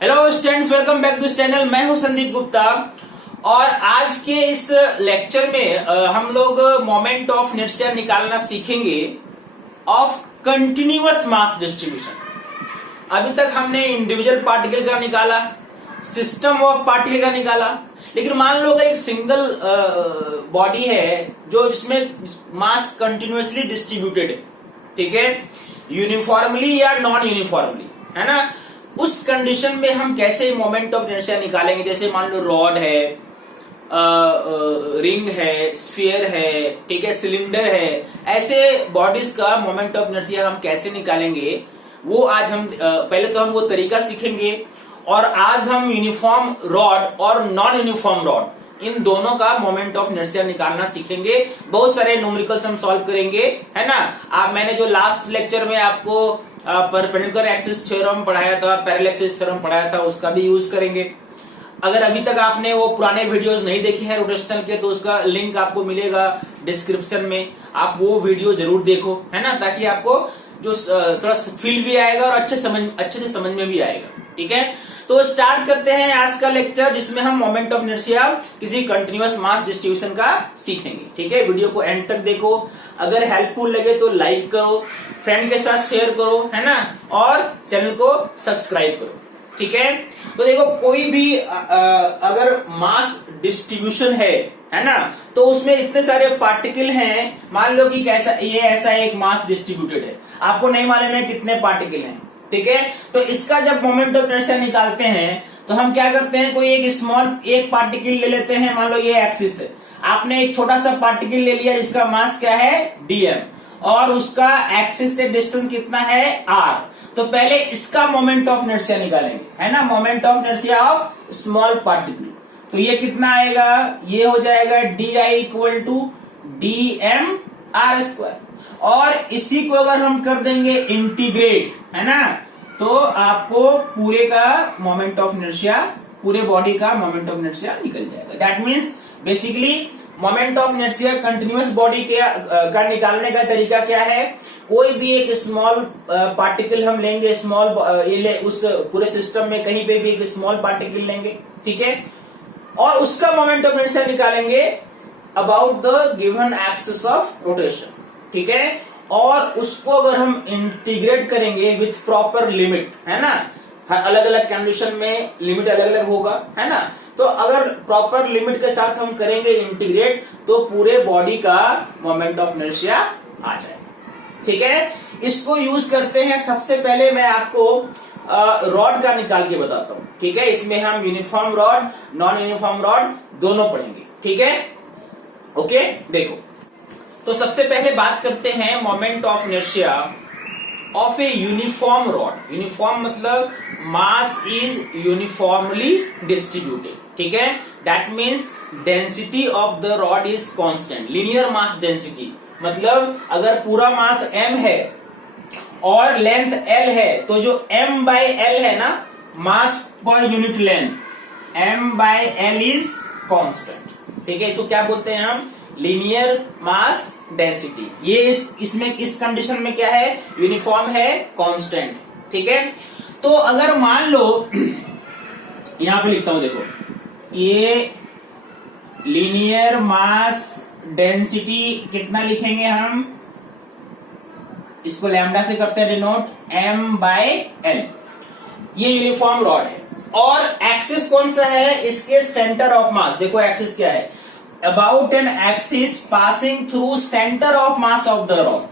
Hello students, welcome back to channel. मैं हूं संदीप गुप्ता और आज के इस लेक्चर में हम लोग मोमेंट ऑफ इनर्शिया निकालना सीखेंगे ऑफ कंटिन्यूअस मास डिस्ट्रीब्यूशन। अभी तक हमने इंडिविजुअल पार्टिकल का निकाला, सिस्टम ऑफ पार्टिकल का निकाला, लेकिन मान लो अगर एक सिंगल बॉडी है जो जिसमें मास कंटिन्यूअसली डिस्ट्रीब्यूटेड है, ठीक है, यूनिफॉर्मली या नॉन यूनिफॉर्मली, है ना। उस कंडीशन में हम कैसे मोमेंट ऑफ इनर्शिया निकालेंगे? जैसे मान लो रॉड है, रिंग है, स्फीयर है, ठीक है, सिलेंडर है, ऐसे बॉडीज का मोमेंट ऑफ इनर्शिया हम कैसे निकालेंगे वो आज हम पहले तो हम वो तरीका सीखेंगे और आज हम यूनिफॉर्म रॉड और नॉन यूनिफॉर्म रॉड इन दोनों का मोमेंट ऑफ इनर्शिया निकालना सीखेंगे। बहुत सारे न्यूमेरिकल्स हम सॉल्व करेंगे, है ना। मैंने जो लास्ट लेक्चर में आपको परपेंडिकुलर एक्सिस थ्योरम पढ़ाया था, पैरेलल एक्सिस थ्योरम पढ़ाया था, उसका भी यूज करेंगे। अगर अभी तक आपने वो पुराने वीडियोस नहीं देखे हैं रोटेशनल के, तो उसका लिंक आपको मिलेगा डिस्क्रिप्शन में, आप वो वीडियो जरूर देखो, है ना, ताकि आपको जो थोड़ा फील भी आएगा और अच्छे से समझ में भी आएगा, ठीक है। तो स्टार्ट करते हैं आज का लेक्चर, जिसमें हम मोमेंट ऑफ इनर्शिया किसी कंटिन्यूअस मास डिस्ट्रीब्यूशन का सीखेंगे, ठीक है। वीडियो को एंड तक देखो, अगर हेल्पफुल लगे तो लाइक करो, फ्रेंड के साथ शेयर करो, है ना, और चैनल को सब्सक्राइब करो, ठीक है। तो देखो, कोई भी अगर मास डिस्ट्रीब्यूशन है ना, तो उसमें इतने सारे पार्टिकल हैं। मान लो कि ये ऐसा एक मास डिस्ट्रीब्यूटेड है, आपको नहीं मालूम है कितने पार्टिकल हैं, ठीक है। तो इसका जब मोमेंट ऑफ इनर्शिया निकालते हैं तो हम क्या करते हैं, कोई एक पार्टिकल ले लेते हैं। मान लो ये एक्सिस है, आपने एक छोटा सा पार्टिकल ले लिया जिसका मास क्या है, डीएम, और उसका एक्सिस से डिस्टेंस कितना है, आर। तो पहले इसका मोमेंट ऑफ इनर्शिया निकालेंगे, है ना, moment of inertia of small particle. तो ये कितना आएगा, ये हो जाएगा D I equal to D M R square. और इसी को अगर हम कर देंगे इंटीग्रेट, है ना, तो आपको पूरे का मोमेंट ऑफ इनर्शिया, पूरे बॉडी का मोमेंट ऑफ इनर्शिया निकल जाएगा। That means basically moment of inertia continuous body का निकालने का तरीका क्या है, कोई भी एक स्मॉल पार्टिकल हम लेंगे, उस पूरे सिस्टम में कहीं पे भी एक स्मॉल पार्टिकल लेंगे, ठीक है, और उसका मोमेंट ऑफ इनर्शिया निकालेंगे about the given axis of rotation, ठीक है। और उसको अगर हम इंटीग्रेट करेंगे विथ प्रॉपर लिमिट, है ना, अलग अलग कंडीशन में लिमिट अलग अलग होगा, है ना। तो अगर प्रॉपर लिमिट के साथ हम करेंगे इंटीग्रेट, तो पूरे बॉडी का मोमेंट ऑफ इनर्शिया आ जाएगा, ठीक है। इसको यूज करते हैं। सबसे पहले मैं आपको रॉड का निकाल के बताता हूं, ठीक है। इसमें हम uniform rod, non uniform rod दोनों पढ़ेंगे, ठीक है, ओके। देखो, तो सबसे पहले बात करते हैं moment of inertia of a uniform rod. Uniform मतलब मास इज यूनिफॉर्मली डिस्ट्रीब्यूटेड, ठीक है। That means density of the rod is constant, linear mass density. मतलब अगर पूरा मास m है और लेंथ l है, तो जो m बाय l है ना, mass per unit length, m by l is constant, ठीक है। इसको क्या बोलते हैं हम, लीनियर मास डेंसिटी। ये इसमें इस कंडीशन में क्या है, यूनिफॉर्म है, कांस्टेंट, ठीक है। तो अगर मान लो यहां पे लिखता हूं, देखो, ये लीनियर मास डेंसिटी कितना लिखेंगे हम, इसको लैम्डा से करते हैं डिनोट, m बाय l। ये यूनिफॉर्म रॉड है और एक्सिस कौन सा है, इसके सेंटर ऑफ मास। देखो एक्सिस क्या है, about an axis passing through center of mass of the rod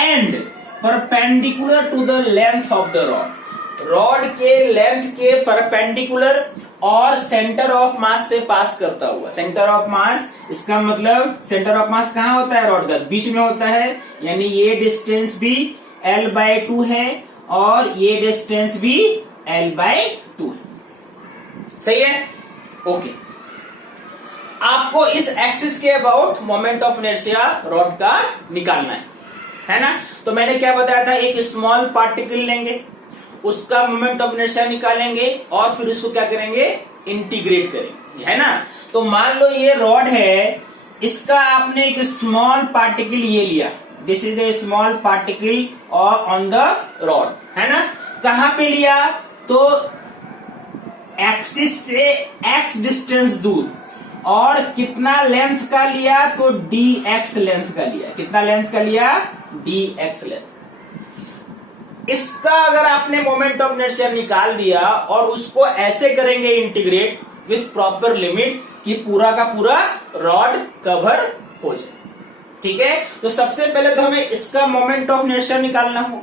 and perpendicular to the length of the rod। Rod के लेंथ के परपेंडिकुलर और सेंटर ऑफ मास से पास करता हुआ। सेंटर ऑफ मास, इसका मतलब सेंटर ऑफ मास कहाँ होता है, रॉड का बीच में होता है, यानी ये डिस्टेंस भी l/2 है और ये डिस्टेंस भी l/2 है, सही है, ओके। आपको इस एक्सिस के about moment of inertia rod का निकालना है ना। तो मैंने क्या बताया था, एक स्मॉल पार्टिकल लेंगे, उसका मोमेंट ऑफ इनर्शिया निकालेंगे और फिर उसको क्या करेंगे, इंटीग्रेट करेंगे, है ना। तो मान लो ये रॉड है, इसका आपने एक स्मॉल पार्टिकल ये लिया, this is a small particle on the rod, है ना। कहां पे लिया, तो एक्सिस से x डिस्टेंस दूर और कितना लेंथ का लिया, तो dx लेंथ का लिया। कितना लेंथ का लिया, dx लेंथ। इसका अगर आपने मोमेंट ऑफ इनर्शिया निकाल दिया और उसको ऐसे करेंगे इंटीग्रेट विथ प्रॉपर लिमिट कि पूरा का पूरा रॉड कवर हो जाए। ठीक है, तो सबसे पहले तो हमें इसका मोमेंट ऑफ इनर्शिया निकालना हो,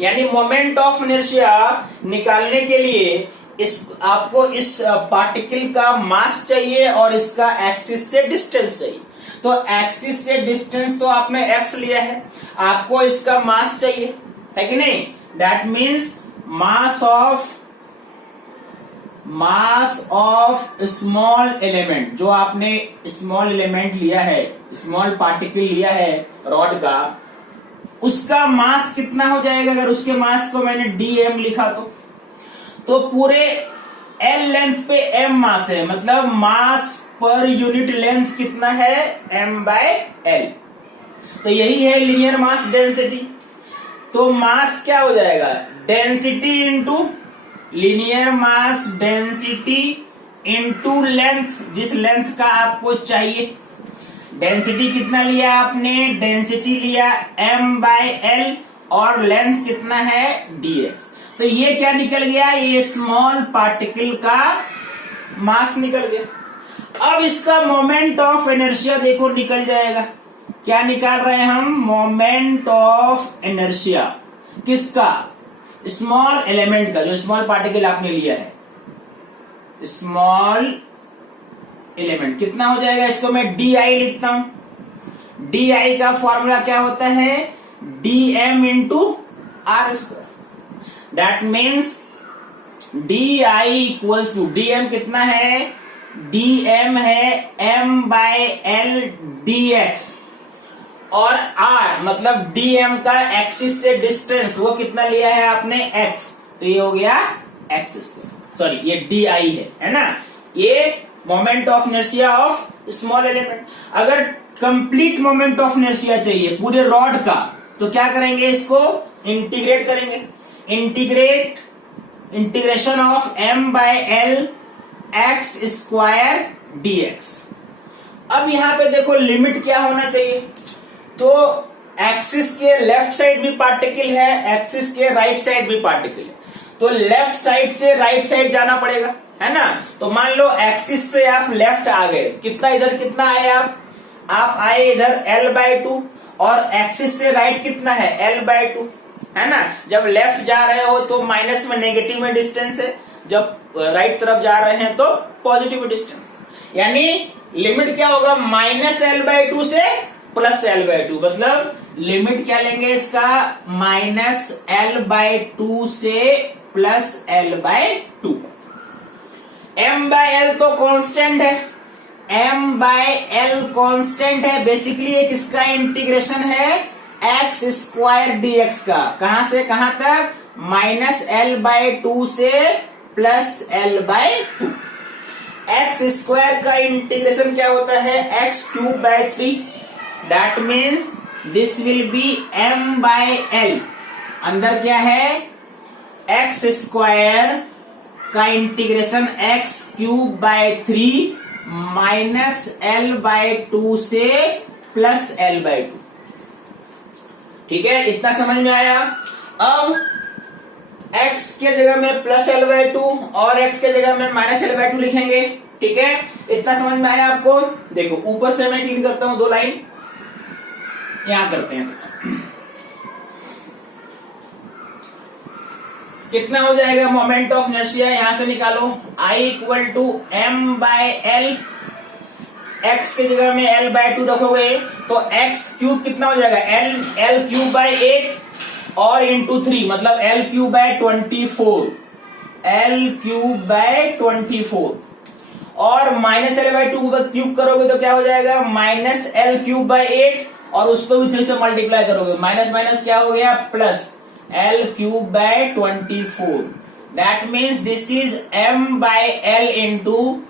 यानी मोमेंट ऑफ इनर्शिया निकालने के लिए आपको इस पार्टिकल का मास चाहिए और इसका एक्सिस से डिस्टेंस चाहिए। तो एक्सिस से डिस्टेंस तो आपने x लिया है, आपको इसका मास चाहिए, है कि नहीं। That means mass of small element, जो आपने स्मॉल एलिमेंट लिया है, स्मॉल पार्टिकल लिया है रॉड का, उसका मास कितना हो जाएगा। अगर उसके मास को मैंने dm लिखा तो पूरे l लेंथ पे m मास है, मतलब मास पर यूनिट लेंथ कितना है, m/l। तो यही है लीनियर मास डेंसिटी। तो मास क्या हो जाएगा, density into linear mass density into length, जिस लेंथ का आपको चाहिए। डेंसिटी कितना लिया आपने, डेंसिटी लिया m/l और लेंथ कितना है, dx। तो ये क्या निकल गया, ये स्मॉल पार्टिकल का मास निकल गया। अब इसका मोमेंट ऑफ इनर्शिया देखो निकल जाएगा। क्या निकाल रहे हैं हम, मोमेंट ऑफ इनर्शिया किसका, स्मॉल एलिमेंट का, जो स्मॉल पार्टिकल आपने लिया है, स्मॉल एलिमेंट कितना हो जाएगा। इसको मैं di लिखता हूं। di का फॉर्मूला क्या होता है, dm into R square. That means di equals to, dm कितना है, dm है m/l dx और r मतलब dm का एक्सिस से डिस्टेंस वो कितना लिया है आपने, x। तो ये हो गया x स्क्वायर, सॉरी ये di है ना। ये moment of inertia of small element. अगर कंप्लीट मोमेंट ऑफ इनर्शिया चाहिए पूरे रॉड का, तो क्या करेंगे, इसको इंटीग्रेट करेंगे। Integration of m/l x square dx। अब यहां पे देखो लिमिट क्या होना चाहिए, तो एक्सिस के लेफ्ट साइड भी पार्टिकल है, एक्सिस के राइट साइड भी पार्टिकल है, तो लेफ्ट साइड से राइट साइड जाना पड़ेगा, है ना। तो मान लो एक्सिस से आप लेफ्ट आ गए, कितना इधर कितना आए आप आए इधर l/2 और एक्सिस से राइट कितना है, l/2, है ना। जब लेफ्ट जा रहे हो तो माइनस में नेगेटिव में डिस्टेंस है, जब राइट तरफ जा रहे हैं तो पॉजिटिव डिस्टेंस। यानी लिमिट क्या होगा, -l/2 से +l/2, मतलब लिमिट क्या लेंगे इसका, -l/2 से +l/2। m/l तो कांस्टेंट है, m/l कांस्टेंट है, बेसिकली एक इसका इंटीग्रेशन है x स्क्वायर dx का, कहां से कहां तक, -l/2 से +l/2। x स्क्वायर का इंटीग्रेशन क्या होता है, x³ 3। That means this will B m/l। अंदर क्या है, x स्क्वायर का इंटीग्रेशन x³ 3 -l/2 से +l/2। ठीक है, इतना समझ में आया। अब x के जगह में +l/2 और x के जगह में -l/2 लिखेंगे। ठीक है, इतना समझ में आया आपको। देखो ऊपर से मैं क्लीन करता हूं, 2 लाइन यहां करते हैं। कितना हो जाएगा मोमेंट ऑफ इनर्शिया, यहां से निकालो, I = m/l। x के जगह में l/2 रखोगे तो x³ कितना हो जाएगा, l³ 8 और इंटू 3, मतलब l³ 24 और -l/2 क्यूब करोगे तो क्या हो जाएगा, -l³ 8 और उसको भी 3 से मल्टीप्लाई करोगे, माइनस माइनस क्या हो गया, plus l³ 24। That means this is m/l into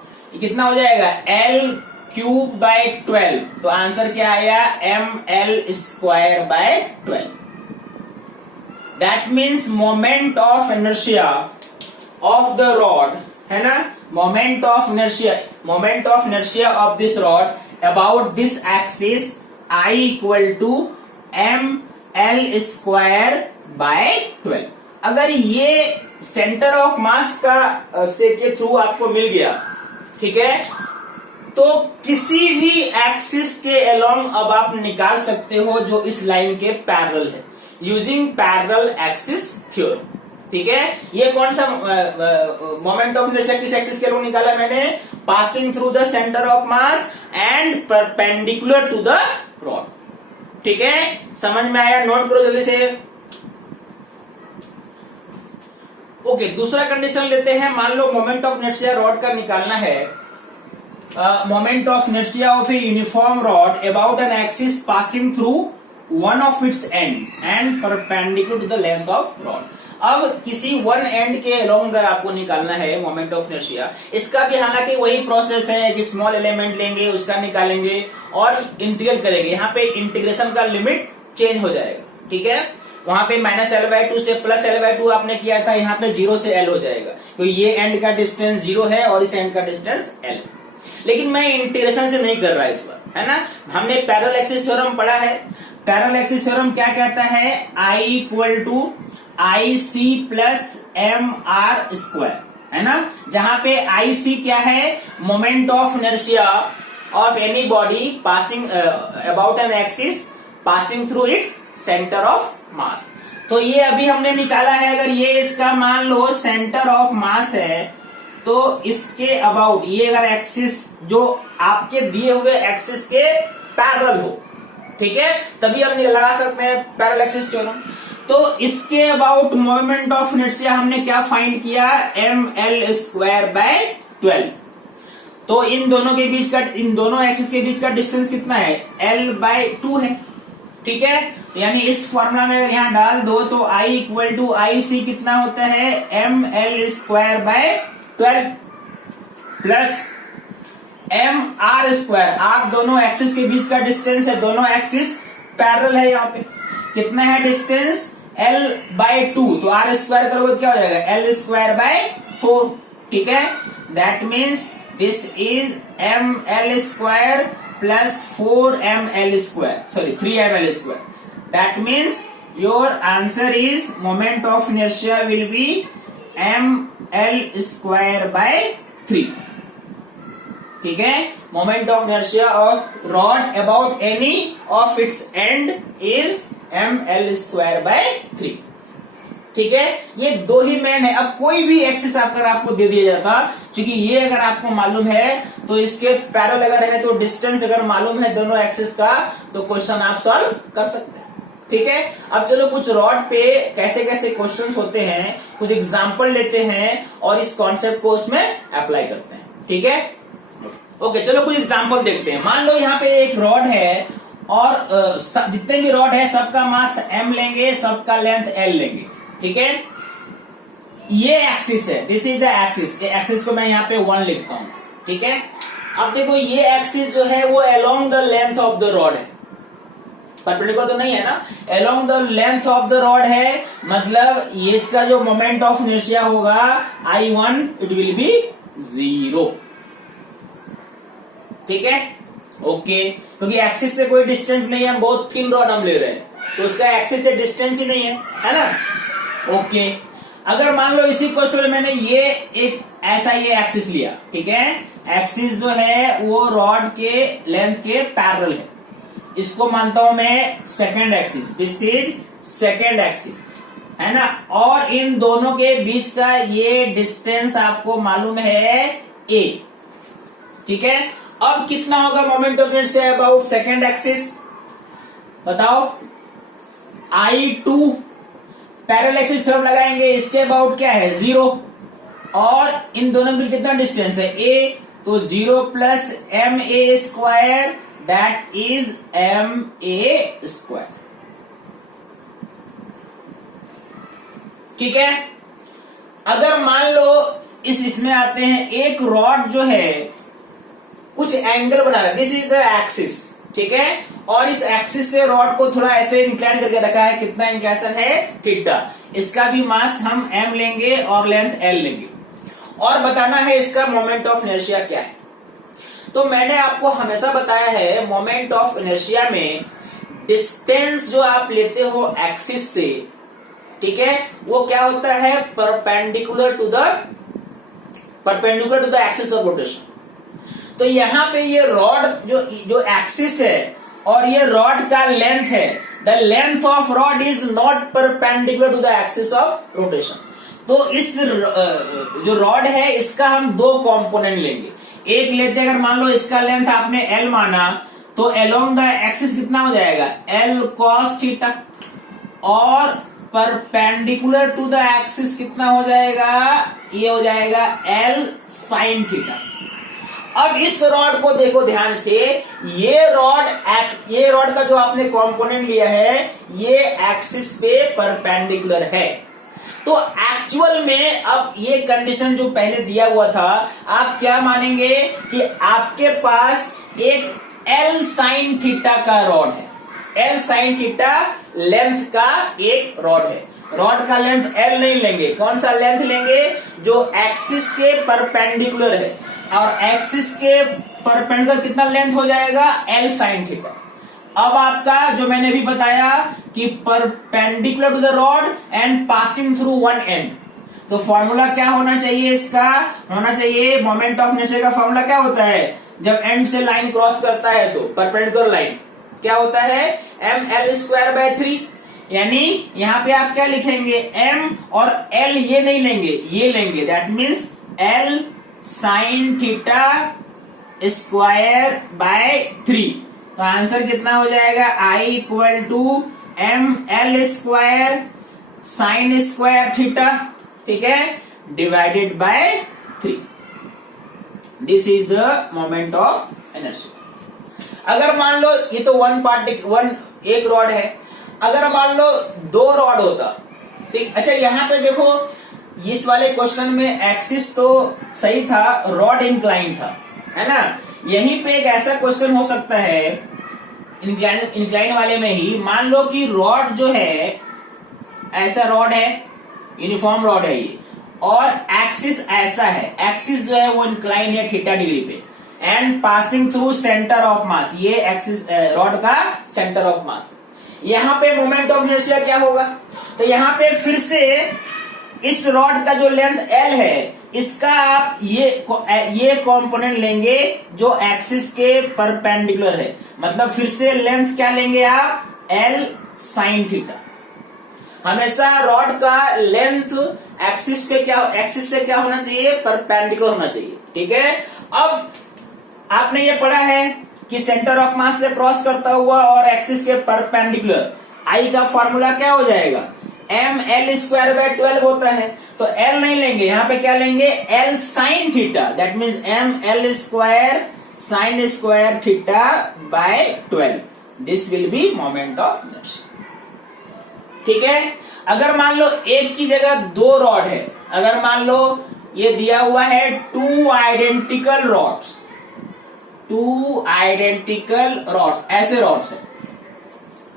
कितना हो जाएगा, l³ 12। तो आंसर क्या आया, ml² 12। That means moment of inertia of the rod है ना, moment of inertia of this rod about this axis I equal to ml square by 12। अगर ये सेंटर ऑफ मास का से के थ्रू आपको मिल गया, ठीक है, तो किसी भी एक्सिस के अलोंग अब आप निकाल सकते हो जो इस लाइन के पैरेलल है, यूजिंग पैरेलल एक्सिस थ्योरम। ठीक है, ये कौन सा मोमेंट ऑफ इनर्शिया किस एक्सिस के अलोंग निकाला मैंने, passing through the centre of mass and perpendicular to the rod. ठीक है, समझ में आया, नोट करो जल्दी से। ओके, दूसरा कंडीशन लेते हैं। मान लो मोमेंट ऑफ इनर्शिया रॉड का निकालना है, moment of inertia of a uniform rod about an axis passing through one of its end and perpendicular to the length of rod. अब किसी वन एंड के अलोंग अगर आपको निकालना है मोमेंट ऑफ इनर्शिया, इसका भी हालांकि वही प्रोसेस है कि स्मॉल एलिमेंट लेंगे, उसका निकालेंगे और इंटीग्रेट करेंगे। यहाँ पे इंटीग्रेशन का लिमिट चेंज हो जाएगा। ठीक है, वहां पे -L/2 से +L/2 आपने किया था, यहाँ पे 0 से L हो जाएगा, तो ये एंड का डिस्टेंस 0 है और इस एंड का डिस्टेंस L। लेकिन मैं इंटीग्रेशन से नहीं कर रहा इस बार, है ना। हमने पैरेलल एक्सिस थ्योरम पढ़ा है। पैरेलल एक्सिस थ्योरम क्या कहता है, I equal to IC plus MR square, है ना, जहां पे IC क्या है, moment of inertia of any body passing about an axis passing through its centre of mass. तो ये अभी हमने निकाला है, अगर ये इसका मान लो सेंटर ऑफ मास है, तो इसके अबाउट ये अगर एक्सिस जो आपके दिए हुए एक्सिस के पैरेलल हो, ठीक है, तभी हम लगा सकते हैं पैरेलल एक्सिस थ्योरम। तो इसके अबाउट मोमेंट ऑफ इनर्शिया हमने क्या फाइंड किया, ml स्क्वायर बाय 12। तो इन दोनों एक्सिस के बीच का डिस्टेंस कितना है, L/2 है। ठीक है, यानी इस फॉर्मूला में अगर यहां डाल दो तो I इक्वल टू IC कितना होता है, ml square by 12 plus mr square. आप दोनों एक्सिस के बीच का डिस्टेंस है, दोनों एक्सिस पैरेलल है, यहाँ पे कितना है डिस्टेंस, L/2, तो r स्क्वायर करोगे तो क्या हो जाएगा, L स्क्वायर बाय 4। ठीक है, that means this is ml square plus 4ml square, sorry 3ml square. That means your answer is moment of inertia will be ml square by 3। ठीक है, moment of inertia of rod about any of its and is ml square by 3। ठीक है, ये दो ही main है। अब कोई भी एक्सिस अगर आपको दे दिया जाता, क्योंकि ये अगर आपको मालूम है तो इसके पैरेलल अगर है तो डिस्टेंस अगर मालूम है दोनों एक्सिस का, तो क्वेश्चन आप सॉल्व कर सकते हैं। ठीक है, अब चलो कुछ रॉड पे कैसे कैसे क्वेश्चंस होते हैं, कुछ एग्जांपल लेते हैं और इस कॉन्सेप्ट को उसमें अप्लाई करते हैं। ठीक है, ओके, चलो कुछ एग्जांपल देखते हैं। मान लो यहाँ पे एक रॉड है और जितने भी रॉड है सबका मास m लेंगे, सबका लेंथ L लेंगे। ठीक है, ये एक्सिस है, this is the axis. Axis को मैं यहाँ पे 1 लिखता हूं। ठीक है, अब देखो ये एक्सिस जो है वो along the length of the rod है, परपेंडिकुलर तो नहीं है ना, along the length of the rod है, मतलब ये इसका जो मोमेंट ऑफ इनर्शिया होगा I1 इट विल बी 0। ठीक है, ओके, क्योंकि एक्सिस से कोई डिस्टेंस नहीं है, हम बहुत थिन रॉड हम ले रहे हैं, तो उसका एक्सिस से डिस्टेंस ही नहीं है ना। ओके, अगर मान लो इसी क्वेश्चन में मैंने ये एक ऐसा ये एक्सिस लिया, ठीक है, एक्सिस जो है वो रॉड के लेंथ के पैरेलल है, इसको मानता हूं मैं second axis, this is second axis, है ना, और इन दोनों के बीच का ये डिस्टेंस आपको मालूम है a। ठीक है, अब कितना होगा moment of inertia about second axis, बताओ, I2 पैरेलल एक्सिस थ्योरम लगाएंगे, इसके अबाउट क्या है 0, और इन दोनों के बीच कितना डिस्टेंस है a, तो 0 plus ma square, that is ma square. ठीक है, अगर मान लो इसमें आते हैं, एक रॉड जो है कुछ एंगल बना रहा है, दिस इज द एक्सिस। ठीक है, और इस एक्सिस से रॉड को थोड़ा ऐसे इंक्लाइन करके रखा है, कितना इंक्लाइनेशन है, थीटा। इसका भी मास हम m लेंगे और लेंथ L लेंगे, और बताना है इसका मोमेंट ऑफ इनर्शिया क्या है। तो मैंने आपको हमेशा बताया है मोमेंट ऑफ इनर्शिया में डिस्टेंस जो आप लेते हो एक्सिस से, ठीक है, वो क्या होता है, perpendicular to the axis of rotation. तो यहां पे ये रॉड जो एक्सिस है और ये रॉड का लेंथ है, the length of rod is not perpendicular to the axis of rotation. तो इस जो रॉड है इसका हम दो कंपोनेंट लेंगे। एक लेते हैं, अगर मान लो इसका लेंथ आपने एल माना, तो अलोंग द एक्सिस कितना हो जाएगा, एल कॉस थीटा, और परपेंडिकुलर टू द एक्सिस कितना हो जाएगा, ये हो जाएगा एल साइन थीटा। अब इस रॉड को देखो ध्यान से, ये रॉड का जो आपने कंपोनेंट लिया है ये एक्सिस पे परपेंडिकुलर है। तो एक्चुअल में अब ये कंडीशन जो पहले दिया हुआ था, आप क्या मानेंगे कि आपके पास एक एल साइन थीटा का रॉड है, एल साइन थीटा लेंथ का एक रॉड है। रॉड का लेंथ एल नहीं लेंगे, कौन सा लेंथ लेंगे, जो एक्सिस के परपेंडिकुलर है, और एक्सिस के परपेंडिकुलर कितना लेंथ हो जाएगा, एल साइन थीटा। अब आपका जो मैंने भी बताया कि perpendicular to the rod and passing through one end, तो फॉर्मूला क्या होना चाहिए, इसका होना चाहिए मोमेंट ऑफ इनर्शिया का फॉर्मूला क्या होता है, जब एंड से लाइन क्रॉस करता है तो परपेंडिकुलर लाइन क्या होता है, एम एल स्क्वायर बाय 3। यानी यहां पे आप क्या लिखेंगे, एम और एल ये नहीं लेंगे, ये लेंगे, that means L sine theta square by 3। तो आंसर कितना हो जाएगा, I equal to M L square sine square theta, ठीक है, divided by 3। This is the moment of inertia. अगर मान लो ये तो एक रॉड है, अगर मान लो दो रॉड होता, ठीक, अच्छा यहां पे देखो इस वाले क्वेश्चन में एक्सिस तो सही था, रॉड इंक्लाइन था, है ना। यहीं पे एक ऐसा क्वेश्चन हो सकता है इंक्लाइन वाले में ही, मान लो कि रॉड जो है ऐसा रॉड है, यूनिफॉर्म रॉड है ये, और एक्सिस ऐसा है, एक्सिस जो है वो इंक्लाइन है थीटा डिग्री पे, and passing through centre of मास, ये एक्सिस रॉड का सेंटर ऑफ मास। यहां पे मोमेंट ऑफ इनर्शिया क्या होगा, तो यहां पे फिर से इस रॉड का जो लेंथ एल है, इसका आप ये कंपोनेंट लेंगे जो एक्सिस के परपेंडिकुलर है, मतलब फिर से लेंथ क्या लेंगे आप, एल साइन थीटा। हमेशा रॉड का लेंथ एक्सिस से क्या होना चाहिए, परपेंडिकुलर होना चाहिए, ठीक है। अब आपने ये पढ़ा है कि सेंटर ऑफ मास से क्रॉस करता हुआ और एक्सिस के परपेंडिकुलर, आई का फॉर्मूला क्या हो जाएगा, एम एल स्क्वायर बाय 12 होता है। तो एल नहीं लेंगे, यहां पे क्या लेंगे, L sine theta, that means M L square sine square theta by 12। This will be moment of inertia, ठीक है। अगर मान लो एक की जगह दो रॉड है, अगर मान लो ये दिया हुआ है टू आइडेंटिकल रॉड्स, ऐसे रॉड्स है,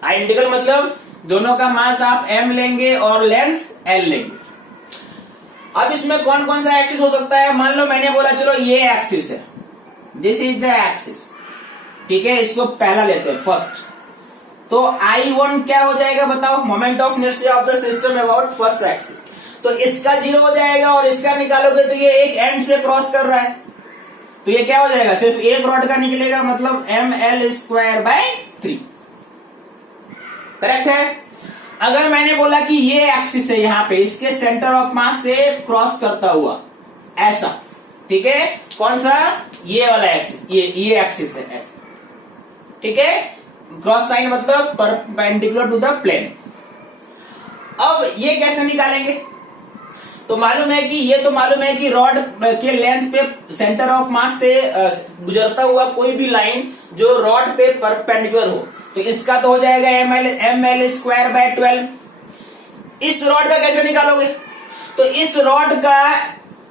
आइडेंटिकल मतलब दोनों का मास आप m लेंगे और लेंथ l लेंगे। अब इसमें कौन कौन सा एक्सिस हो सकता है, मान लो मैंने बोला चलो ये एक्सिस है, दिस इज द एक्सिस, ठीक है, इसको पहला लेते हैं फर्स्ट। तो I1 क्या हो जाएगा बताओ, moment of inertia of the system about first axis. तो इसका 0 हो जाएगा और इसका निकालोगे तो ये एक एंड से क्रॉस कर रहा है, तो ये क्या हो जाएगा, सिर्फ एक रॉड का निकलेगा, मतलब M L square by 3, correct है। अगर मैंने बोला कि ये एक्सिस है, यहां पे इसके सेंटर ऑफ मास से क्रॉस करता हुआ ऐसा, ठीक है, कौन सा, ये वाला एक्सिस, ये एक्सिस है ऐसा, ठीक है, क्रॉस साइन मतलब परपेंडिकुलर टू द प्लेन। अब ये कैसे निकालेंगे, तो मालूम है कि रॉड के लेंथ पे सेंटर ऑफ मास से गुजरता हुआ कोई भी लाइन जो रॉड पे परपेंडिकुलर हो, तो इसका तो हो जाएगा एम एल स्क्वायर बाय 12। इस रॉड का कैसे निकालोगे, तो इस रॉड का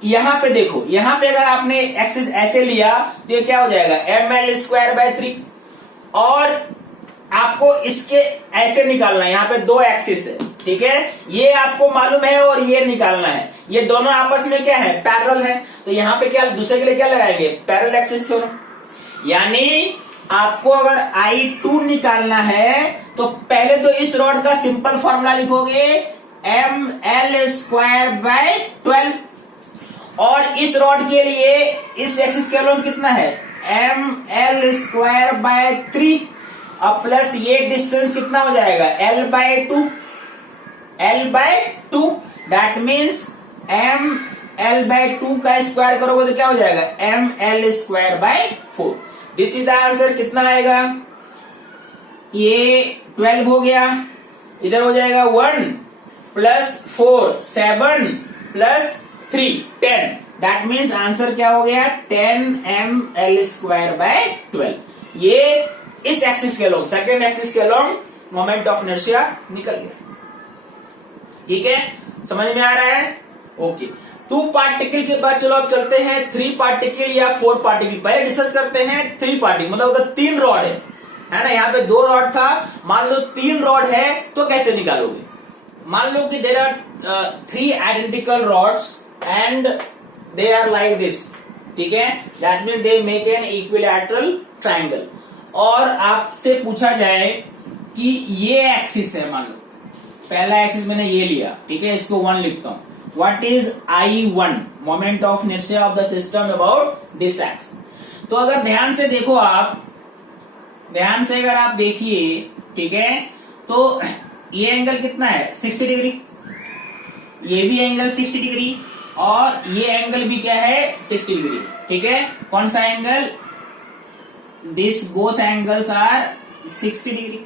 यहां पे देखो, यहां पे अगर आपने एक्सिस ऐसे लिया तो ये क्या हो जाएगा, एम एल स्क्वायर बाय 3, और आपको इसके ऐसे निकालना है, यहां पे दो एक्सिस है, ठीक है, ये आपको मालूम है और ये निकालना है। ये दोनों आपस में क्या है, पैरेलल है। तो यहाँ पे क्या दूसरे के लिए क्या लगाएंगे, पैरेलल एक्सिस थ्योरम। यानी आपको अगर I2 निकालना है तो पहले तो इस रॉड का सिंपल फॉर्मूला लिखोगे ml² / 12, और इस रॉड के लिए इस एक्सिस के अलोंग कितना है, ml² / 3, अब प्लस ये डिस्टेंस कितना हो जाएगा, l/2, दैट मीन्स ml/2 का स्क्वायर करोगे तो क्या हो जाएगा, ml² / 4। This is the answer. कितना आएगा, ये 12 हो गया, इधर हो जाएगा 1 + 4 7 + 3 10, दैट मीन्स आंसर क्या हो गया, 10 ml² / 12। ये इस एक्सिस के अलोंग, सेकेंड एक्सिस के अलोंग मोमेंट ऑफ इनर्शिया निकल गया। ठीक है, समझ में आ रहा है, ओके। 2 पार्टिकल के बाद चलो अब चलते हैं 3 पार्टिकल या 4 पार्टिकल। पहले डिस्कस करते हैं 3 पार्टिकल, मतलब अगर 3 रॉड है ना, यहाँ पे 2 रॉड था, मान लो 3 रॉड है तो कैसे निकालोगे। मान लो कि there are 3 identical rods and they are like this, ठीक है, that mean they make an equilateral triangle. और आपसे पूछा जाए कि ये एक्सिस है, मान लो पहला एक्सिस मैंने ये लिया, ठीक है, इसको 1 लिखता हूं। What is I1, moment of inertia of the system about this axis. तो अगर ध्यान से देखो आप, ध्यान से अगर आप देखिए, ठीक है, तो ये एंगल कितना है, 60 डिग्री, ये भी एंगल 60 डिग्री, और ये एंगल भी क्या है, 60 डिग्री, ठीक है। कौन सा angle, this both angles are 60 degree.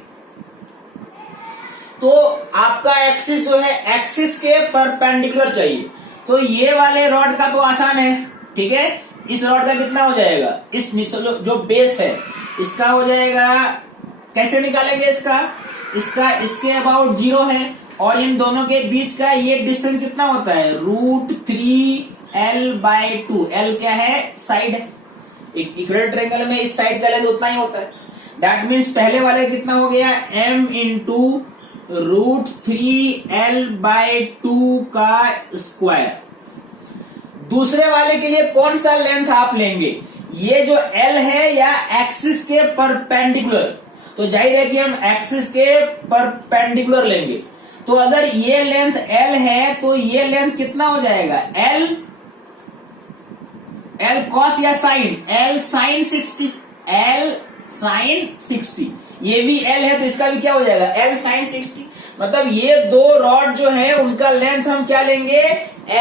तो आपका एक्सिस जो है, एक्सिस के परपेंडिकुलर चाहिए। तो ये वाले रॉड का तो आसान है, ठीक है, इस रॉड का कितना हो जाएगा, इस जो बेस है इसका हो जाएगा, कैसे निकालेंगे इसका इसके अबाउट 0 है, और इन दोनों के बीच का ये डिस्टेंस कितना होता है, √3l/2। l क्या है, साइड है, इक्विलेटरल ट्रायंगल में इस साइड का लेंथ उतना ही होता है। दैट मीन्स पहले वाले कितना हो गया, m × √3l/2 का स्क्वायर। दूसरे वाले के लिए कौन सा लेंथ आप लेंगे, ये जो l है या एक्सिस के परपेंडिकुलर, तो जाहिर है कि हम एक्सिस के परपेंडिकुलर लेंगे। तो अगर ये लेंथ l है तो ये लेंथ कितना हो जाएगा, l cos या sin, l sin 60, l sin 60। ये भी l है तो इसका भी क्या हो जाएगा, l sin 60। मतलब ये 2 रॉड जो है उनका लेंथ हम क्या लेंगे,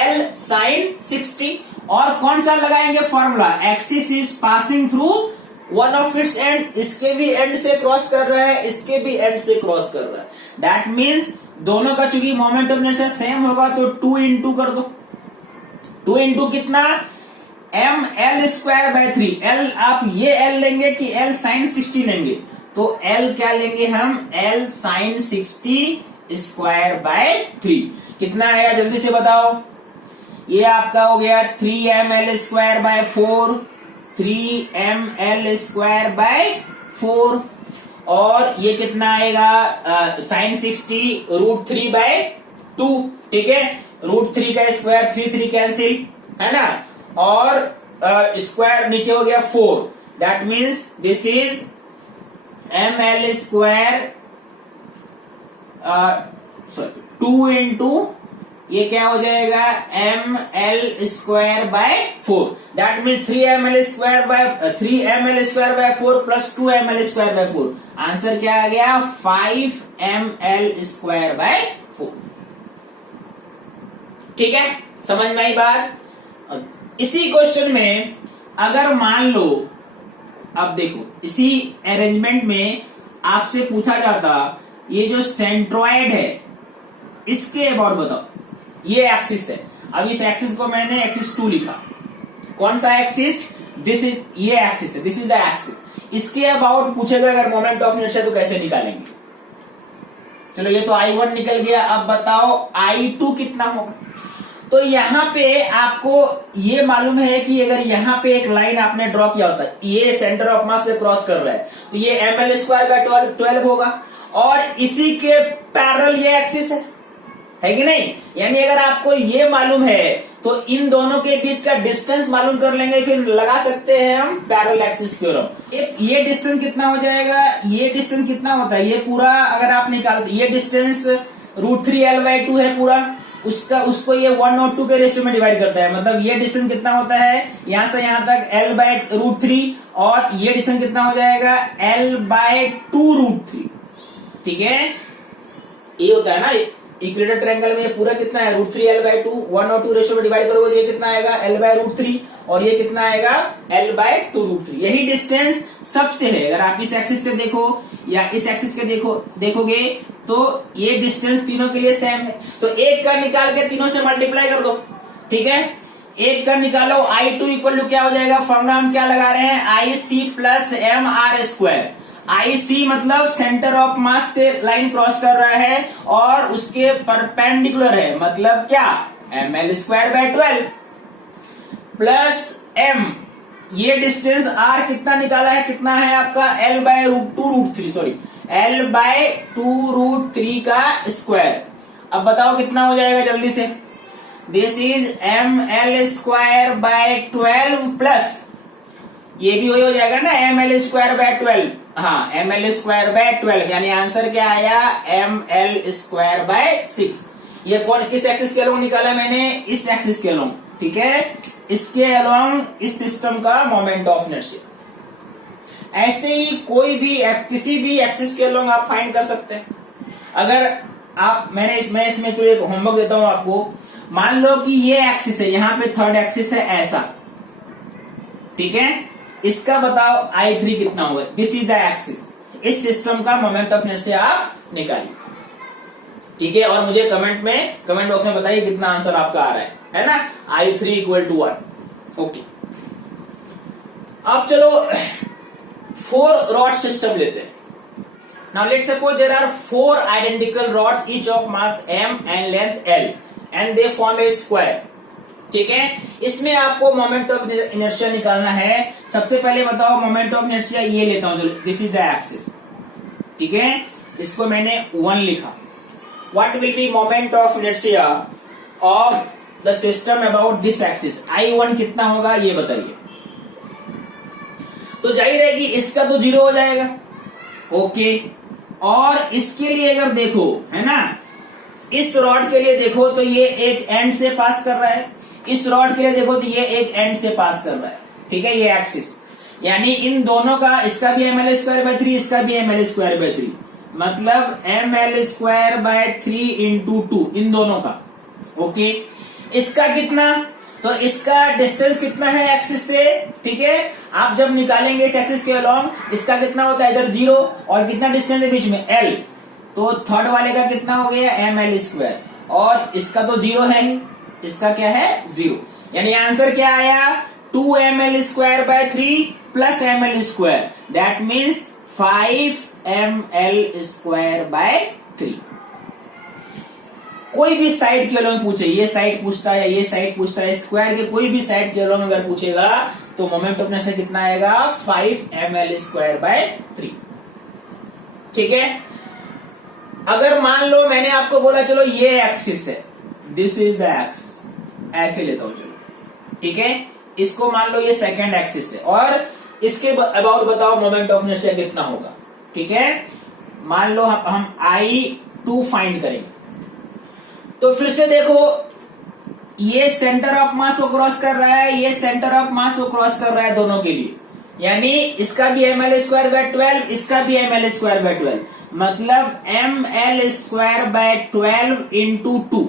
l sin 60। और कौन सा लगाएंगे formula, axis is passing through one of its and, इसके भी एंड से क्रॉस कर रहा है, इसके भी एंड से क्रॉस कर रहा है। दैट मीन्स दोनों का चूंकि मोमेंट ऑफ इनर्शिया सेम होगा तो 2 × कर दो, 2 × कितना, ml² / 3। l आप ये l लेंगे कि l sin 60 लेंगे, तो l क्या लेंगे हम, l sin 60² / 3। कितना आया जल्दी से बताओ, ये आपका हो गया 3ml² / 4, 3ml² / 4, और ये कितना आएगा, sin 60 √3/2, ठीक है, √3 का स्क्वायर 3 कैंसिल, है ना, और स्क्वायर नीचे हो गया 4, that means this is ml² 2 × ये क्या हो जाएगा, ml² / 4, that mean 3ml² / 4 + 2ml² / 4। Answer क्या आ गया, 5ml² / 4। ठीक है, समझ में आई बात। इसी क्वेश्चन में अगर मान लो, अब देखो इसी अरेंजमेंट में आपसे पूछा जाता, ये जो सेंट्रॉइड है इसके अबाउट बताओ, ये एक्सिस है, अब इस एक्सिस को मैंने एक्सिस 2 लिखा, कौन सा एक्सिस, दिस इज, ये एक्सिस है, दिस इज द एक्सिस। इसके अबाउट पूछेगा अगर मोमेंट ऑफ इनर्शिया तो कैसे निकालेंगे। चलो ये तो I1 निकल गया, अब बताओ I2 कितना होगा। तो यहाँ पे आपको ये मालूम है कि अगर यहाँ पे एक लाइन आपने ड्रॉ किया होता है, ये सेंटर ऑफ मास से क्रॉस कर रहा है, तो ये ml² / 12 होगा, और इसी के पैरेलल ये एक्सिस है, है कि नहीं। यानी अगर आपको ये मालूम है तो इन दोनों के बीच का डिस्टेंस मालूम कर लेंगे, फिर लगा सकते हैं हम पैरेलल एक्सिस थ्योरम। ये डिस्टेंस कितना हो जाएगा, ये डिस्टेंस कितना होता है, ये पूरा अगर आप निकालते, ये डिस्टेंस √3l/2 है पूरा, उसको ये 1 और 2 के रेशियो में डिवाइड करता है। मतलब ये डिस्टेंस कितना होता है, यहां से यहां तक l/√3, और ये डिस्टेंस कितना हो जाएगा l/2√3। ठीक है, ये होता है ना इक्विलेटरल ट्रायंगल में। ये पूरा कितना है √3l/2, 1 और 2 रेशियो में डिवाइड करोगे तो ये कितना आएगा l/√3, और ये कितना आएगा l/2√3। यही डिस्टेंस सबसे है। अगर आप इस एक्सिस से देखो या इस एक्सिस के देखोगे तो ये डिस्टेंस तीनों के लिए सेम है। तो एक का निकाल के तीनों से मल्टीप्लाई कर दो। ठीक है, एक का निकालो, I2 इक्वल टू क्या हो जाएगा, फॉर्मूला हम क्या लगा रहे हैं, IC प्लस mr²। IC मतलब सेंटर ऑफ मास से लाइन क्रॉस कर रहा है और उसके परपेंडिकुलर है, मतलब क्या, ml²/12 प्लस m, ये डिस्टेंस r कितना निकाला है, कितना है आपका l/2√3 का स्क्वायर। अब बताओ कितना हो जाएगा जल्दी से, दिस इज ml²/12 प्लस ये भी वही हो जाएगा ना ml²/12। हाँ, ml²/12, यानी आंसर क्या आया ml²/6। ये कौन, किस एक्सिस के अलोंग निकाला मैंने, इस एक्सिस के अलोंग। ठीक है, इसके अलोंग इस सिस्टम का मोमेंट ऑफ इनर्शिया। ऐसे ही कोई भी किसी भी एक्सिस के अलोंग आप फाइंड कर सकते हैं। अगर आप मैं इसमें जो एक होमवर्क देता हूं आपको, मान लो कि ये एक्सिस है, यहां पे थर्ड एक्सिस है ऐसा, ठीक है, इसका बताओ I3 कितना होगा, दिस इज द एक्सिस। इस सिस्टम का मोमेंट ऑफ इनर्शिया आप निकालिए। ठीक है, और मुझे कमेंट बॉक्स में बताइए कितना आंसर आपका आ रहा है ना। I3 equal to 1। ओके, अब चलो 4 रॉड सिस्टम लेते हैं। Now let's suppose there are 4 identical rods, each of mass m and length l, and they form a square. ठीक है, इसमें आपको मोमेंट ऑफ इनर्शिया निकालना है। सबसे पहले बताओ मोमेंट ऑफ इनर्शिया, ये लेता हूं, चलो दिस इज द एक्सिस। ठीक है, इसको मैंने 1 लिखा। What will be moment of inertia of the system about this axis, I1 कितना होगा ये बताइए। तो जाहिर है कि इसका तो 0 हो जाएगा। ओके, और इसके लिए अगर देखो, है ना, इस रॉड के लिए देखो तो ये एक एंड से पास कर रहा है, इस रॉड के लिए देखो तो ये एक एंड से पास कर रहा है। ठीक है, ये एक्सिस, यानी इन दोनों का, इसका भी ml²/3, इसका भी ml²/3, मतलब ml²/3 इंटू 2, इन दोनों का। ओके, इसका कितना, तो इसका डिस्टेंस कितना है एक्सिस से। ठीक है, आप जब निकालेंगे इस एक्सिस के अलोंग, इसका कितना होता है इधर 0, और कितना डिस्टेंस है बीच में l, तो थर्ड वाले का कितना हो गया ml², और इसका तो 0 है, इसका क्या है 0। यानी आंसर क्या आया 2ml²/3 plus ml², that means 5ml²/3। कोई भी साइड के अलोंग पूछे, ये साइड पूछता है, ये साइड पूछता है, स्क्वायर के कोई भी साइड के अलोंग अगर पूछेगा तो मोमेंट ऑफ इनर्शिया कितना आएगा 5ml²/3। ठीक है, अगर मान लो मैंने आपको बोला चलो ये एक्सिस है, दिस इज द एक्सिस, ऐसे लेता हूं चलो। ठीक है, इसको मान लो ये सेकंड एक्सिस है, और इसके अबाउट बताओ मोमेंट ऑफ इनर्शिया कितना होगा। ठीक है, मान लो हम I2 फाइंड करेंगे, तो फिर से देखो, ये सेंटर ऑफ मास को क्रॉस कर रहा है, ये सेंटर ऑफ मास को क्रॉस कर रहा है दोनों के लिए, यानी इसका भी ml²/12, इसका भी ml²/12, मतलब ml²/12 इंटू 2।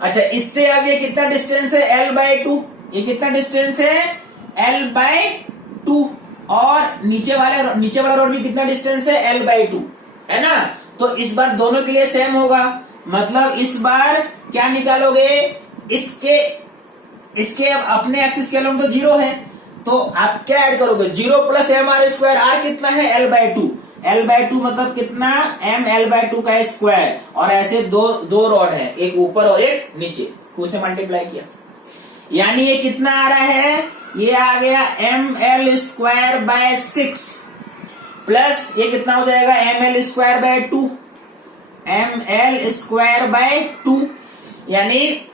अच्छा, इससे अब ये कितना डिस्टेंस है l/2, ये कितना डिस्टेंस है l/2, और नीचे वाला रोड भी कितना डिस्टेंस है l/2, है ना। तो इस बार दोनों के लिए सेम होगा, मतलब इस बार क्या निकालोगे, इसके अब अपने एक्सिस के अलोंग तो 0 है, तो आप क्या ऐड करोगे 0 प्लस mr², r कितना है l/2, l/2 मतलब कितना ml/2 का स्क्वायर, और ऐसे दो रॉड है, एक ऊपर और एक नीचे, उससे मल्टीप्लाई किया, यानी ये कितना आ रहा है, ये आ गया ml²/6 प्लस ये कितना हो जाएगा ml²/2, ml²/2, यानी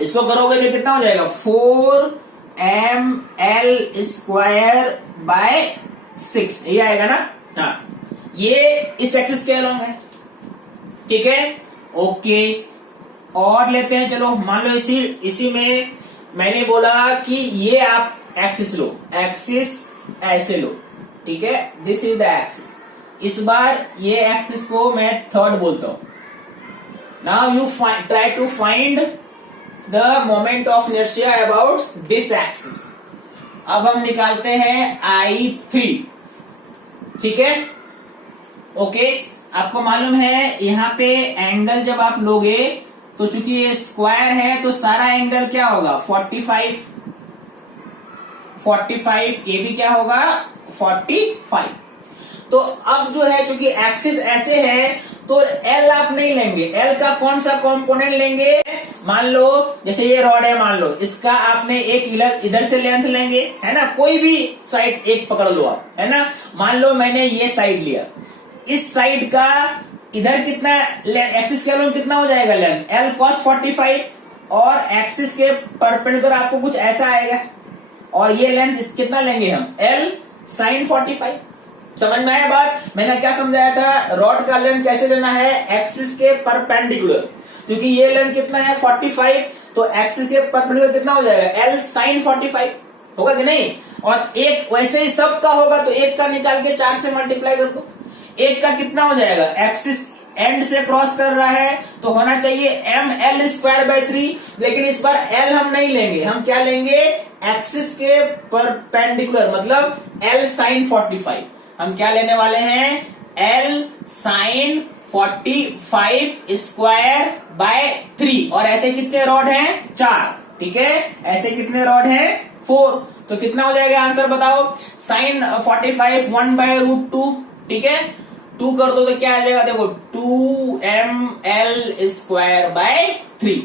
इसको करोगे तो कितना हो जाएगा 4ml²/6, ये आएगा ना। हाँ, ये इस एक्सिस के अलोंग है, ठीक है, ओके। और लेते हैं, चलो मान लो इसी में मैंने बोला कि ये आप एक्सिस लो, एक्सिस ऐसे लो, ठीक है, दिस इज द एक्सिस। इस बार ये एक्सिस को मैं थर्ड बोलता हूं। Now you try to find the moment of inertia about this axis. अब हम निकालते हैं I3, ठीक है, ओके। आपको मालूम है यहां पे एंगल जब आप लोगे तो चूंकि ये स्क्वायर है तो सारा एंगल क्या होगा 45, ये भी क्या होगा 45। तो अब जो है चूंकि एक्सिस ऐसे है तो L आप नहीं लेंगे, L का कौन सा कंपोनेंट लेंगे, मान लो जैसे ये रॉड है, मान लो इसका आपने एक इधर से लेंथ लेंगे, है ना, कोई भी साइड एक पकड़ लो आप, है ना। मान लो मैंने ये साइड लिया, इस साइड का इधर कितना एक्सिस के अलोंग कितना हो जाएगा लेंथ L cos 45, और एक्सिस के परपेंडिकुलर आपको कुछ ऐसा आएगा, और ये लेंथ कितना लेंगे हम L sin 45। समझ में आया बात? मैंने क्या समझाया था, रॉड का लेंथ कैसे लेना है, एक्सिस के परपेंडिकुलर, क्योंकि ये लेंथ कितना है 45, तो एक्सिस के परपेंडिकुलर कितना हो जाएगा L sin 45, होगा कि नहीं। और एक वैसे ही सब का होगा तो एक का निकाल के 4 से मल्टीप्लाई कर दो, एक का कितना हो जाएगा, एक्सिस एंड से क्रॉस कर रहा है तो होना चाहिए ml²/3, लेकिन इस बार L हम नहीं लेंगे, हम क्या लेंगे एक्सिस के परपेंडिकुलर, मतलब L sin 45। हम क्या लेने वाले हैं L sin 45²/3, और ऐसे कितने रॉड हैं 4, ठीक है, ऐसे कितने रॉड हैं 4, तो कितना हो जाएगा आंसर बताओ, sin 45 1/√2, ठीक है, 2 कर दो तो क्या आ जाएगा, देखो 2ml²/3।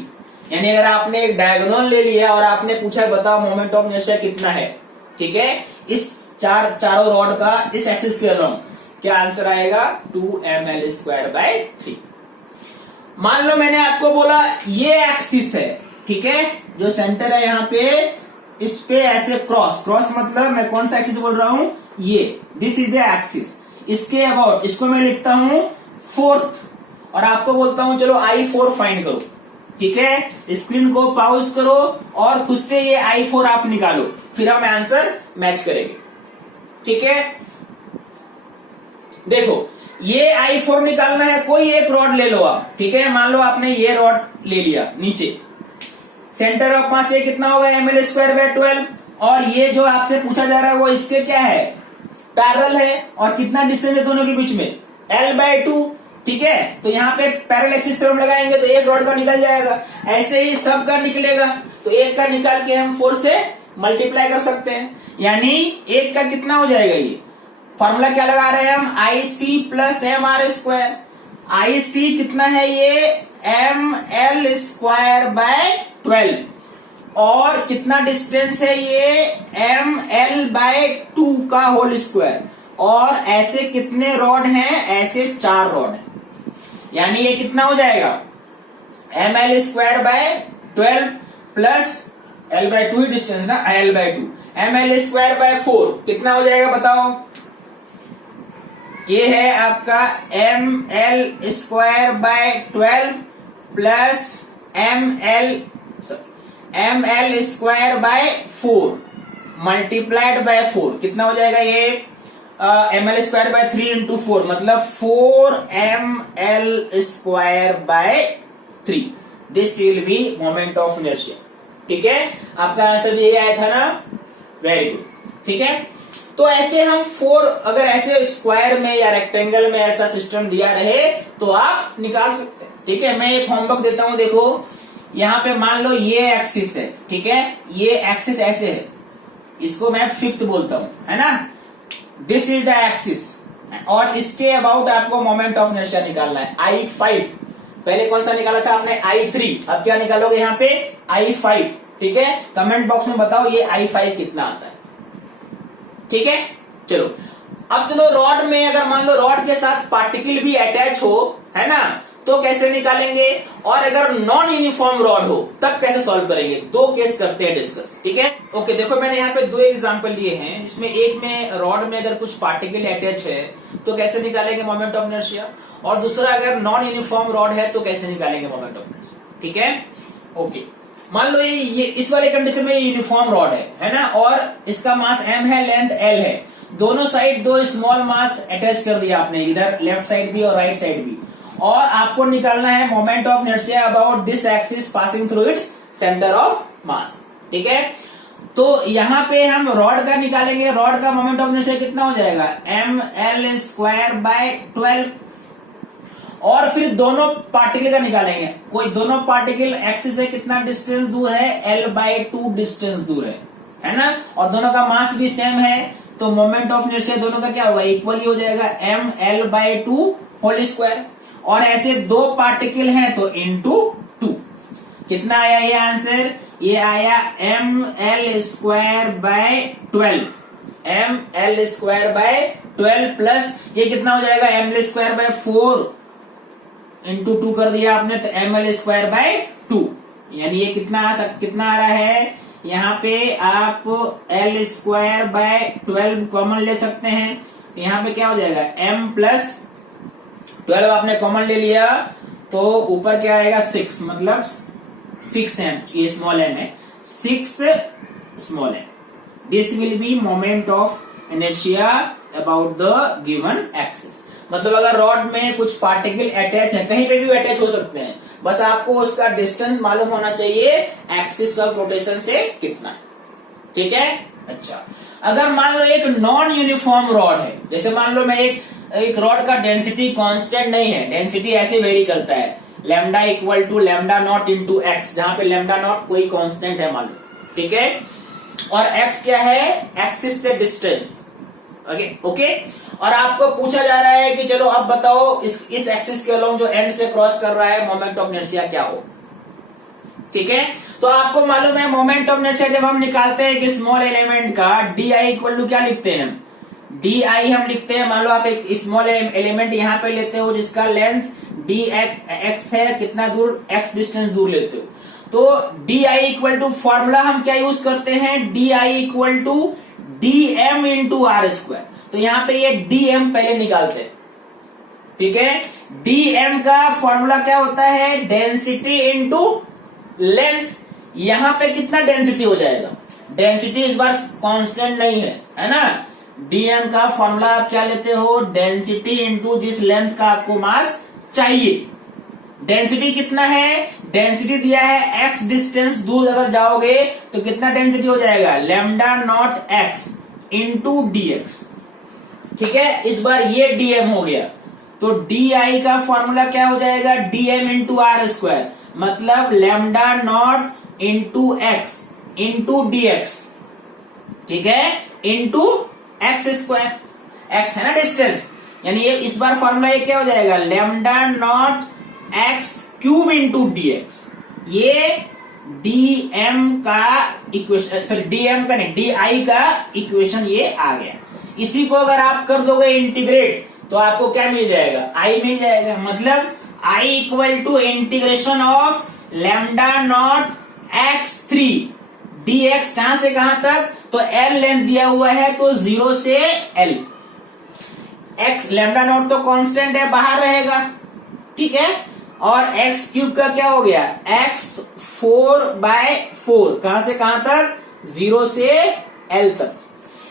यानी अगर आपने एक डायगोनल ले लिया और आपने पूछा बताओ मोमेंट ऑफ इनर्शिया कितना है, ठीक है, इस चारों रॉड का इस एक्सिस के अलोंग, क्या आंसर आएगा 2ml²/3। मान लो मैंने आपको बोला ये एक्सिस है, ठीक है, जो सेंटर है यहाँ पे, इस पे ऐसे क्रॉस मतलब मैं कौन सा एक्सिस बोल रहा हूं, ये दिस इज द एक्सिस, इसके अबाउट इसको मैं लिखता हूं 4th, और आपको बोलता हूं चलो I4 फाइंड करो, ठीक है, स्क्रीन को पॉज करो और खुद से ये I4 आप निकालो, फिर हम आंसर मैच करेंगे, ठीक है। देखो ये I4 निकालना है, कोई एक रॉड ले लो आप, ठीक है, मान लो आपने ये रॉड ले लिया, नीचे सेंटर ऑफ मास ये कितना होगा ml²/12, और ये जो आपसे पूछा जा रहा है वो इसके क्या है पैरेलल है, और कितना डिस्टेंस है दोनों के बीच में L/2, ठीक है, तो यहाँ पे पैरेलल एक्सिस थ्योरम लगाएंगे तो एक रॉड का निकल जाएगा, ऐसे ही सब का निकलेगा, तो एक का निकाल के हम 4 से मल्टीप्लाई कर सकते हैं, यानी एक का कितना हो जाएगा, ये फॉर्मूला क्या लगा रहे हैं हम IC + mr², IC कितना है ये ml²/12, और कितना डिस्टेंस है ये ml/2 का होल स्क्वायर, और ऐसे कितने रॉड हैं, ऐसे 4 रॉड हैं, यानी ये कितना हो जाएगा ml²/12 प्लस L/2 ही डिस्टेंस ना, L/2 ml²/4 कितना हो जाएगा बताओ, ये है आपका ml²/12 plus ml²/4 multiplied by 4, कितना हो जाएगा ये ml²/3 इंटू 4, मतलब 4ml²/3, this will be moment of inertia, ठीक है। आपका आंसर भी यही आया था ना, वेरी गुड, ठीक है। तो ऐसे हम 4 अगर ऐसे स्क्वायर में या रेक्टेंगल में ऐसा सिस्टम दिया रहे तो आप निकाल सकते हैं, ठीक है। मैं एक होमवर्क देता हूं, देखो यहाँ पे मान लो ये एक्सिस है, ठीक है, ये एक्सिस ऐसे है, इसको मैं 5th बोलता हूं, है ना, दिस इज द एक्सिस, और इसके अबाउट आपको मोमेंट ऑफ इनर्शिया निकालना है I5, पहले कौन सा निकाला था आपने I3, अब क्या निकालोगे यहाँ पे I5, ठीक है। कमेंट बॉक्स में बताओ ये I5 कितना आता है, ठीक है। चलो अब चलो रॉड में अगर मान लो रॉड के साथ पार्टिकल भी अटैच हो है ना, तो कैसे निकालेंगे, और अगर नॉन यूनिफॉर्म रॉड हो तब कैसे सॉल्व करेंगे। दो केस करते हैं डिस्कस, ठीक है। ओके, देखो मैंने यहाँ पे दो एग्जांपल दिए हैं, जिसमें एक में रॉड में अगर कुछ पार्टिकल अटैच है तो कैसे निकालेंगे मोमेंट ऑफ इनर्शिया, और दूसरा अगर नॉन यूनिफॉर्म रॉड है तो कैसे निकालेंगे मोमेंट ऑफ इनर्शिया, ठीक है। ओके, मान लो ये इस वाले कंडीशन में यूनिफॉर्म रॉड है ना, और इसका मास m है, लेंथ l है, दोनों साइड दो स्मॉल मास अटैच कर दिया आपने, इधर लेफ्ट साइड भी और राइट साइड भी, और आपको निकालना है moment of inertia about this axis passing through its centre of मास, ठीक है। तो यहां पे हम रॉड का निकालेंगे, रॉड का मोमेंट ऑफ इनर्शिया कितना हो जाएगा, ml²/12, और फिर दोनों पार्टिकल का निकालेंगे, कोई दोनों पार्टिकल एक्सिस से कितना डिस्टेंस दूर है, l/2 डिस्टेंस दूर है ना, और दोनों का मास भी सेम है, तो मोमेंट ऑफ इनर्शिया दोनों का क्या होगा, इक्वली हो जाएगा, ml/2 होल स्क्वायर, और ऐसे दो पार्टिकल हैं तो इंटू 2, कितना आया ये आंसर, ये आया ml²/12, ml²/12 प्लस ये कितना हो जाएगा, ml²/4 इंटू 2 कर दिया आपने, तो ml²/2, यानी ये कितना आ रहा है, यहाँ पे आप l²/12 कॉमन ले सकते हैं, तो यहाँ पे क्या हो जाएगा, m+12 आपने कॉमन ले लिया, तो ऊपर क्या आएगा 6, मतलब 6m, ये स्मॉल m है, 6 small m, this will be moment of inertia about the given axis. मतलब अगर रॉड में कुछ पार्टिकल अटैच है, कहीं पे भी अटैच हो सकते हैं, बस आपको उसका डिस्टेंस मालूम होना चाहिए एक्सिस ऑफ रोटेशन से कितना, ठीक है। अच्छा, अगर मान लो एक नॉन यूनिफॉर्म रॉड है, जैसे मान लो मैं एक रॉड का डेंसिटी कांस्टेंट नहीं है, डेंसिटी ऐसे वेरी करता है, lambda equal to lambda naught into x, जहां पे लैम्डा नॉट कोई कांस्टेंट है मान लो, ठीक है, और एक्स क्या है, एक्सिस से डिस्टेंस, ओके। और आपको पूछा जा रहा है कि चलो अब बताओ इस एक्सिस के अलोंग जो एंड से क्रॉस कर रहा है मोमेंट ऑफ इनर्शिया क्या हो, ठीक है। तो आपको मालूम है मोमेंट ऑफ इनर्शिया जब हम निकालते हैं कि स्मॉल एलिमेंट का डी आई इक्वल टू क्या लिखते हैं, डी आई हम लिखते हैं, मान लो आप एक स्मॉल एलिमेंट यहाँ पे लेते हो जिसका लेंथ डी एक्स है, कितना दूर, एक्स डिस्टेंस दूर लेते हो, तो D I equal to formula हम क्या यूज करते हैं, D I equal to D M into R square, तो यहाँ पे ये डी एम पहले निकालते हैं, ठीक है। डी एम का फॉर्मूला क्या होता है, डेंसिटी इंटू लेंथ, यहाँ पे कितना डेंसिटी हो जाएगा, डेंसिटी इस बार कांस्टेंट नहीं है ना, डीएम का फॉर्मूला आप क्या लेते हो, डेंसिटी इंटू जिस लेंथ का आपको मास चाहिए, डेंसिटी कितना है, डेंसिटी दिया है एक्स डिस्टेंस दूर अगर जाओगे तो कितना डेंसिटी हो जाएगा, lambda naught x into dx, ठीक है। इस बार ये डीएम हो गया, तो डी आई का फॉर्मूला क्या हो जाएगा, डीएम इंटू आर स्क्वायर, मतलब lambda naught into x into dx, ठीक है, इंटू एक्स स्क्वायर, एक्स है ना डिस्टेंस, यानी ये इस बार फॉर्मूला ये क्या हो जाएगा, lambda naught x cube into dx, ये डीएम का इक्वेशन, सॉरी डीएम का नहीं, डी आई का इक्वेशन ये आ गया। इसी को अगर आप कर दोगे इंटीग्रेट तो आपको क्या मिल जाएगा, आई मिल जाएगा, मतलब I equal to integration of lambda naught x3 dx, कहां से कहां तक, तो l लेंथ दिया हुआ है तो 0 से l, x लैम्डा नॉट तो कांस्टेंट है बाहर रहेगा, ठीक है, और x क्यूब का क्या हो गया, x4/4, कहां से कहां तक, 0 से l तक,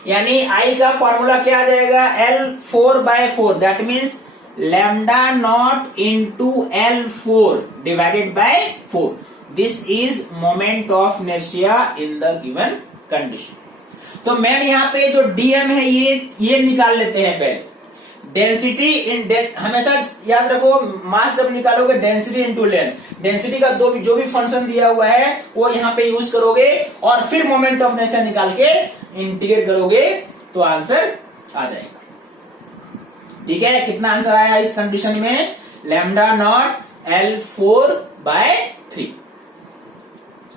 यानी I का फॉर्मूला क्या आ जाएगा, L4/4, that means lambda naught into L4 divided by 4, this is moment of inertia in the given condition. तो मैं यहाँ पे जो डीएम है ये निकाल लेते हैं पहले, डेंसिटी हमेशा याद रखो, मास जब निकालोगे डेंसिटी इंटू लेंथ, डेंसिटी का जो भी फंक्शन दिया हुआ है वो यहाँ पे यूज करोगे, और फिर मोमेंट ऑफ इनर्शिया निकाल के इंटीग्रेट करोगे तो आंसर आ जाएगा, ठीक है। कितना आंसर आया इस कंडीशन में, लैम्डा नॉट L4/3,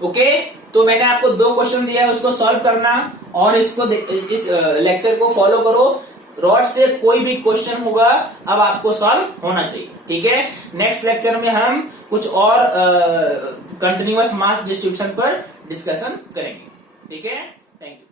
ओके। तो मैंने आपको 2 क्वेश्चन दिया है, उसको सॉल्व करना और इसको इस लेक्चर को फॉलो करो, रॉड से कोई भी क्वेश्चन होगा अब आपको सॉल्व होना चाहिए। ठीक है, नेक्स्ट लेक्चर में हम कुछ और कंटिन्यूअस मास डिस्ट्रीब्यूशन पर डिस्कशन करेंगे। ठीक है, थैंक यू।